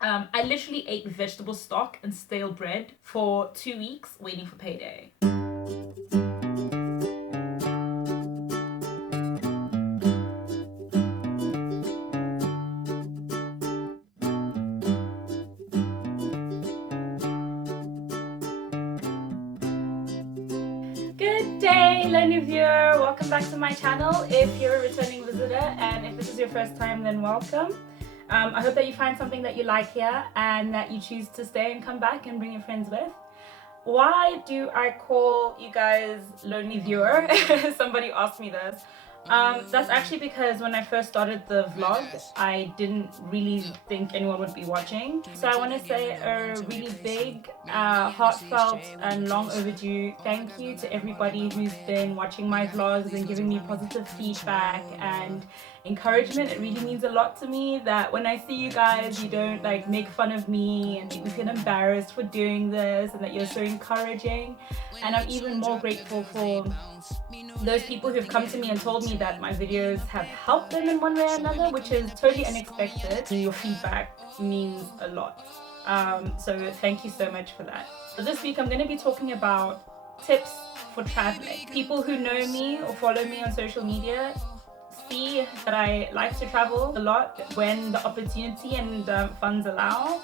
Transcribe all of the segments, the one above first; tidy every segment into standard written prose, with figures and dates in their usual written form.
I literally ate vegetable stock and stale bread for 2 weeks waiting for payday. Good day, lovely viewer. Welcome back to my channel if you're a returning visitor, and if this is your first time, then welcome. I hope that you find something that you like here and that you choose to stay and come back and bring your friends with. Why do I call you guys lonely viewer? Somebody asked me this. That's actually because when I first started the vlog, I didn't really think anyone would be watching. So I want to say a really big, heartfelt and long overdue thank you to everybody who's been watching my vlogs and giving me positive feedback and encouragement. It really means a lot to me that when I see you guys, you don't like make fun of me and make me feel embarrassed for doing this, and that you're so encouraging. And I'm even more grateful for those people who've come to me and told me that my videos have helped them in one way or another, which is totally unexpected. Your feedback means a lot. So thank you so much for that. So this week I'm going to be talking about tips for traveling. People who know me or follow me on social media see that I like to travel a lot when the opportunity and funds allow,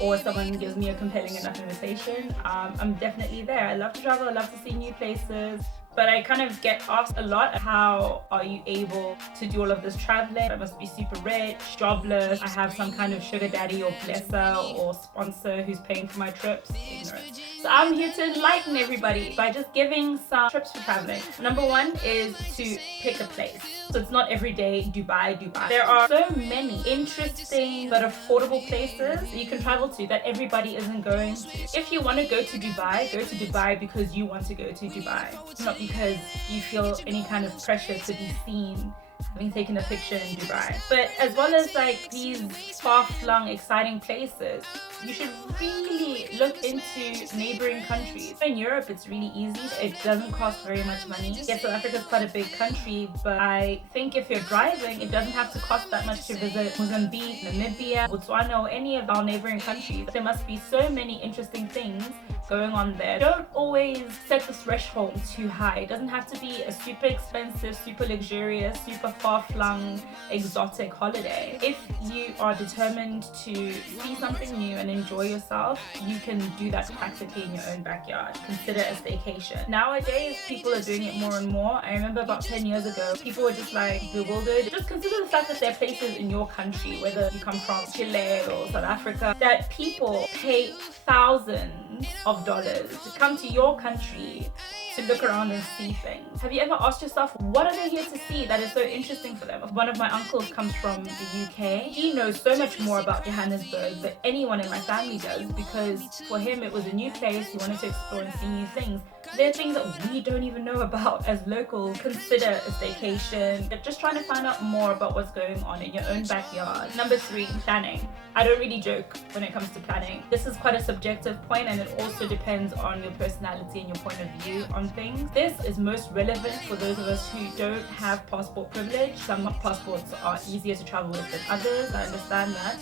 or someone gives me a compelling enough invitation. I'm definitely there. I love to travel, I love to see new places. But I kind of get asked a lot, how are you able to do all of this traveling? I must be super rich, jobless, I have some kind of sugar daddy or blesser or sponsor who's paying for my trips. Ignorant. So I'm here to enlighten everybody by just giving some trips for traveling. Number one is to pick a place. So it's not every day Dubai. There are so many interesting but affordable places you can travel to that everybody isn't going to. If you want to go to Dubai because you want to go to Dubai, not because you feel any kind of pressure to be seen having taken a picture in Dubai. But as well as like these far-flung exciting places, you should really look into neighboring countries. In Europe it's really easy, it doesn't cost very much money. Yes, South Africa is quite a big country, but I think if you're driving, it doesn't have to cost that much to visit Mozambique, Namibia, Botswana, or any of our neighboring countries. There must be so many interesting things going on there. Don't always set the threshold too high. It doesn't have to be a super expensive, super luxurious, super far-flung, exotic holiday. If you are determined to see something new and enjoy yourself, you can do that practically in your own backyard. Consider a staycation. Nowadays, people are doing it more and more. I remember about 10 years ago, people were just like bewildered. Just consider the fact that there are places in your country, whether you come from Chile or South Africa, that people pay thousands of dollars to come to your country to look around and see things. Have you ever asked yourself, what are they here to see that is so interesting for them? One of my uncles comes from the UK. He knows so much more about Johannesburg than anyone in my family does, because for him it was a new place, he wanted to explore and see new things. There are things that we don't even know about as locals. Consider a staycation. Just trying to find out more about what's going on in your own backyard. Number 3, planning. I don't really joke when it comes to planning. This is quite a subjective point, and it also depends on your personality and your point of view on things. This is most relevant for those of us who don't have passport privilege. Some passports are easier to travel with than others, I understand that.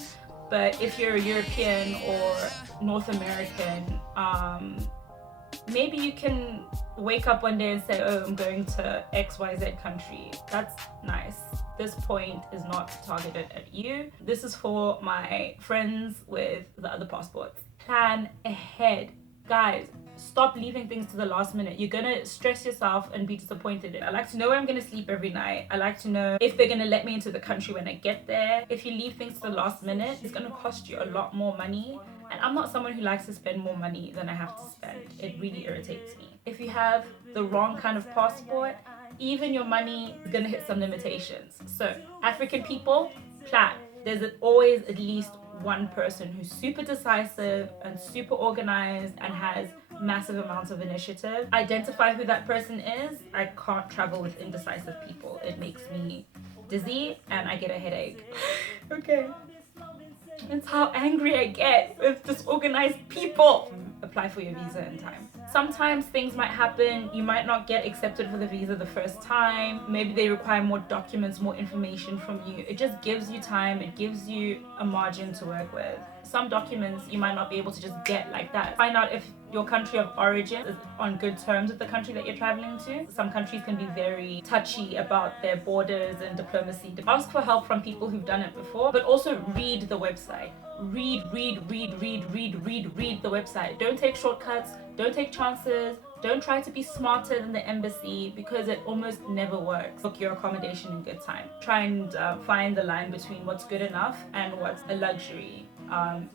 But if you're a European or North American, maybe you can wake up one day and say, oh, I'm going to XYZ country. That's nice. This point is not targeted at you. This is for my friends with the other passports. Plan ahead. Guys, stop leaving things to the last minute. You're gonna stress yourself and be disappointed. I like to know where I'm gonna sleep every night. I like to know if they're gonna let me into the country when I get there. If you leave things to the last minute, it's gonna cost you a lot more money. And I'm not someone who likes to spend more money than I have to spend. It really irritates me. If you have the wrong kind of passport, even your money is gonna hit some limitations. So African people, plan. There's always at least one person who's super decisive and super organized and has massive amounts of initiative. Identify who that person is. I can't travel with indecisive people. It makes me dizzy and I get a headache. Okay. That's how angry I get with disorganized people. Apply for your visa in time. Sometimes things might happen, you might not get accepted for the visa the first time. Maybe they require more documents, more information from you. It just gives you time, it gives you a margin to work with. Some documents you might not be able to just get like that. Find out if your country of origin is on good terms with the country that you're traveling to. Some countries can be very touchy about their borders and diplomacy. Ask for help from people who've done it before, but also read the website. Read the website. Don't take shortcuts, don't take chances, don't try to be smarter than the embassy, because it almost never works. Book your accommodation in good time. Try and find the line between what's good enough and what's a luxury.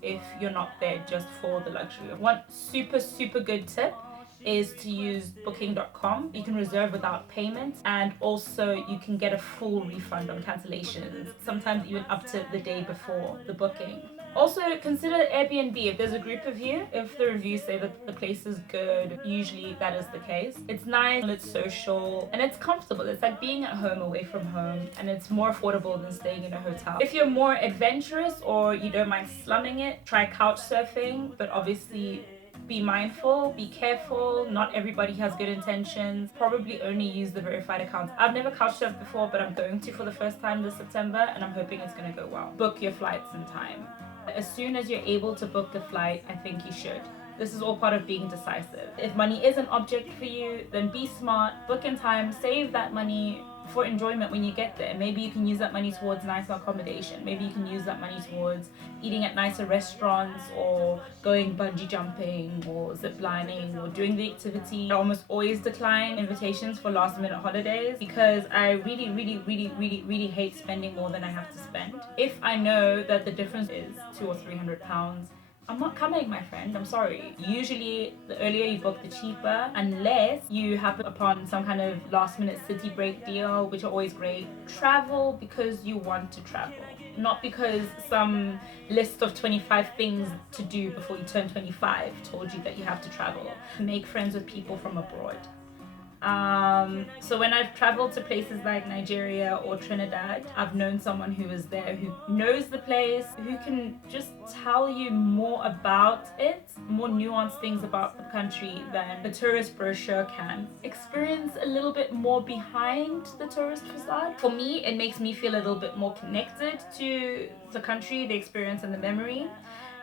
If you're not there just for the luxury. One super good tip is to use booking.com. You can reserve without payment, and also you can get a full refund on cancellations, sometimes even up to the day before the booking. Also, consider Airbnb. If there's a group of you, if the reviews say that the place is good, usually that is the case. It's nice, it's social, and it's comfortable. It's like being at home away from home, and it's more affordable than staying in a hotel. If you're more adventurous or you don't mind slumming it, try couch surfing, but obviously be mindful, be careful. Not everybody has good intentions. Probably only use the verified accounts. I've never couch surfed before, but I'm going to for the first time this September, and I'm hoping it's going to go well. Book your flights in time. As soon as you're able to book the flight, I think you should. This is all part of being decisive. If money is an object for you, then be smart, book in time, save that money for enjoyment when you get there. Maybe you can use that money towards nicer accommodation. Maybe you can use that money towards eating at nicer restaurants, or going bungee jumping or zip lining or doing the activity. I almost always decline invitations for last minute holidays because I really hate spending more than I have to spend. If I know that the difference is £200 or £300, I'm not coming, my friend. I'm sorry. Usually, the earlier you book, the cheaper, unless you happen upon some kind of last-minute city break deal, which are always great. Travel because you want to travel, not because some list of 25 things to do before you turn 25 told you that you have to travel. Make friends with people from abroad. So when I've traveled to places like Nigeria or Trinidad, I've known someone who is there, who knows the place, who can just tell you more about it, more nuanced things about the country than the tourist brochure can. Experience a little bit more behind the tourist facade. For me, it makes me feel a little bit more connected to the country, the experience, and the memory,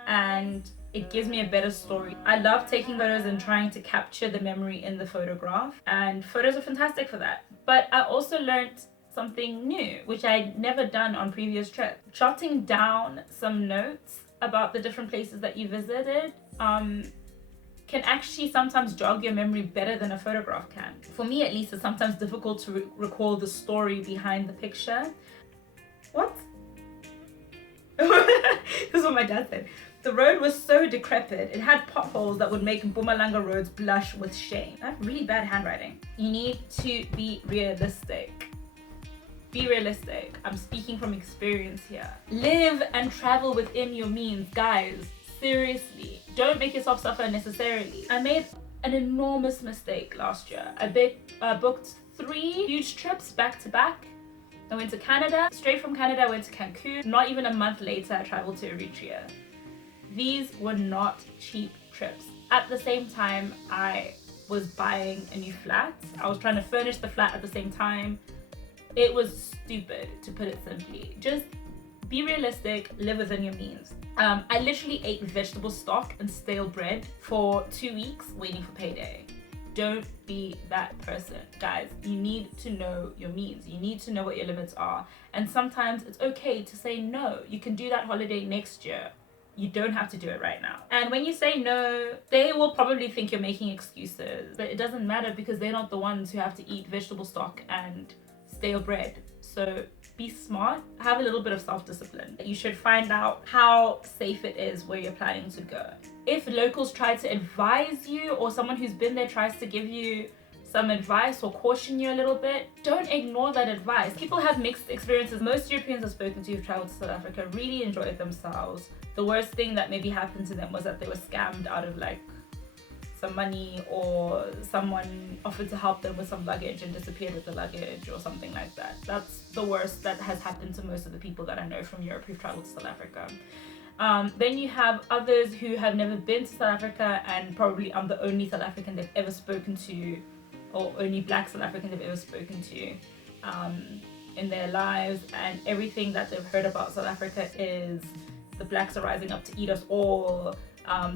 and it gives me a better story. I love taking photos and trying to capture the memory in the photograph, and photos are fantastic for that. But I also learned something new, which I'd never done on previous trips. Jotting down some notes about the different places that you visited can actually sometimes jog your memory better than a photograph can. For me, at least, it's sometimes difficult to recall the story behind the picture. What? This is what my dad said. The road was so decrepit, it had potholes that would make Mpumalanga roads blush with shame. I have really bad handwriting. You need to be realistic. Be realistic. I'm speaking from experience here. Live and travel within your means, guys. Seriously. Don't make yourself suffer unnecessarily. I made an enormous mistake last year. I booked 3 huge trips back to back. I went to Canada. Straight from Canada, I went to Cancun. Not even a month later, I traveled to Eritrea. These were not cheap trips. At the same time, I was buying a new flat. I was trying to furnish the flat at the same time. It was stupid, to put it simply. Just be realistic, live within your means. I literally ate vegetable stock and stale bread for 2 weeks waiting for payday. Don't be that person. Guys, you need to know your means. You need to know what your limits are. And sometimes it's okay to say no. You can do that holiday next year. You don't have to do it right now. And when you say no, they will probably think you're making excuses, but it doesn't matter because they're not the ones who have to eat vegetable stock and stale bread. So be smart, have a little bit of self-discipline. You should find out how safe it is where you're planning to go. If locals try to advise you, or someone who's been there tries to give you some advice or caution you a little bit, don't ignore that advice. People have mixed experiences. Most Europeans I've spoken to who've traveled to South Africa really enjoyed themselves. The worst thing that maybe happened to them was that they were scammed out of like some money, or someone offered to help them with some luggage and disappeared with the luggage or something like that. That's the worst that has happened to most of the people that I know from Europe who've traveled to South Africa. Then you have others who have never been to South Africa, and probably I'm the only South African they've ever spoken to, or only Black South African they've ever spoken to in their lives, and everything that they've heard about South Africa is the blacks are rising up to eat us all.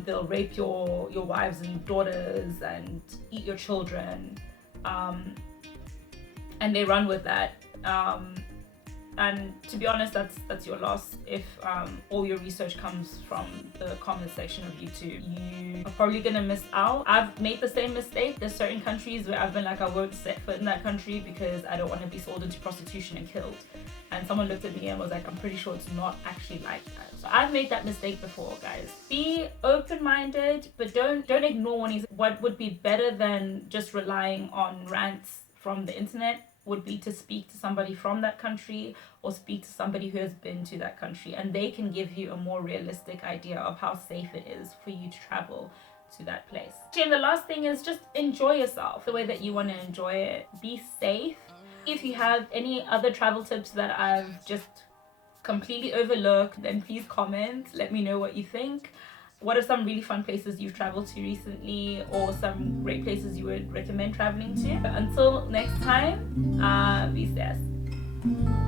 They'll rape your wives and daughters and eat your children, and they run with that. And to be honest, that's your loss if all your research comes from the comment section of YouTube. You are probably gonna miss out. I've made the same mistake. There's certain countries where I've been like, I won't set foot in that country because I don't want to be sold into prostitution and killed. And someone looked at me and was like, I'm pretty sure it's not actually like that. So I've made that mistake before, guys. Be open-minded, but don't ignore warnings. What would be better than just relying on rants from the internet would be to speak to somebody from that country or speak to somebody who has been to that country, and they can give you a more realistic idea of how safe it is for you to travel to that place. And the last thing is just enjoy yourself the way that you want to enjoy it. Be safe. If you have any other travel tips that I've just completely overlooked, then please comment. Let me know what you think. What are some really fun places you've traveled to recently, or some great places you would recommend traveling to? Until next time, be safe.